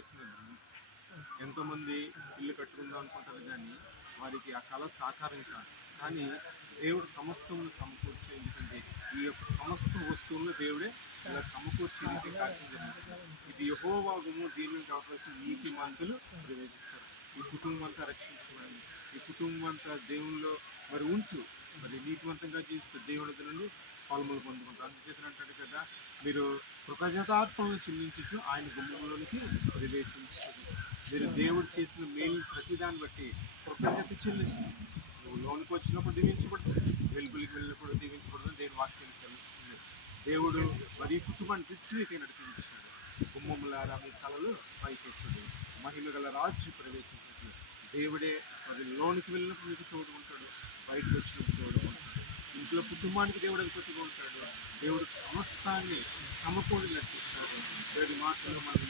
చేసినందుకు ఎంతోమంది ఇల్లు కట్టుకుందాం అనుకుంటారు కానీ వారికి ఆ కళ సాకారం కాదు. కానీ దేవుడు సమస్తమును సమకూర్చి ఎందుకంటే ఈ యొక్క సమస్త వస్తువులను దేవుడే ఇలా సమకూర్చి కార్యక్రమం జరుగుతుంది. ఇది యెహోవాగుము, దీనిని కాపాల్సిన నీతి మంతులు ప్రవేశిస్తారు. ఈ కుటుంబం అంతా రక్షించబడింది. ఈ కుటుంబం అంతా దేవునిలో మరి ఉంటూ మరి నీతివంతంగా జీవిస్తూ దేవుడి నుండి పాల్గొలు పొందుకుంటారు. అందుచేత అంటాడు కదా, మీరు కృతజ్ఞతాత్మలను చెల్లించు ఆయన గుమ్మంలోనికి ప్రవేశించారు. మీరు దేవుడు చేసిన మేలు ప్రతిదాన్ని బట్టి కృతజ్ఞత చెల్లిస్తుంది. నువ్వు లోనికి వచ్చినప్పుడు దీవించబడుతుంది, వెలుగులికి వెళ్ళినప్పుడు దీవించబడుతుంది. దేవుని వాక్యం తెలుస్తుంది. దేవుడు మరి ఈ కుటుంబాన్ని రిట్రీట్గా నడిపించాడు. గుమ్మములారా మీ కళలు పైకెచ్చుడు, మహిమ గల రాజు ప్రవేశించు. దేవుడే మరి లోనికి వెళ్ళినప్పుడు మీకు తోడుకుంటాడు, బయటకు వచ్చినప్పుడు తోడుకుంటాడు. ఇంట్లో కుటుంబానికి దేవుడు అధిపతిగా ఉంటాడు. దేవుడు సమస్తాన్ని సమకూడి నడిపిస్తాడు. దేవుడి మాటల్లో మనం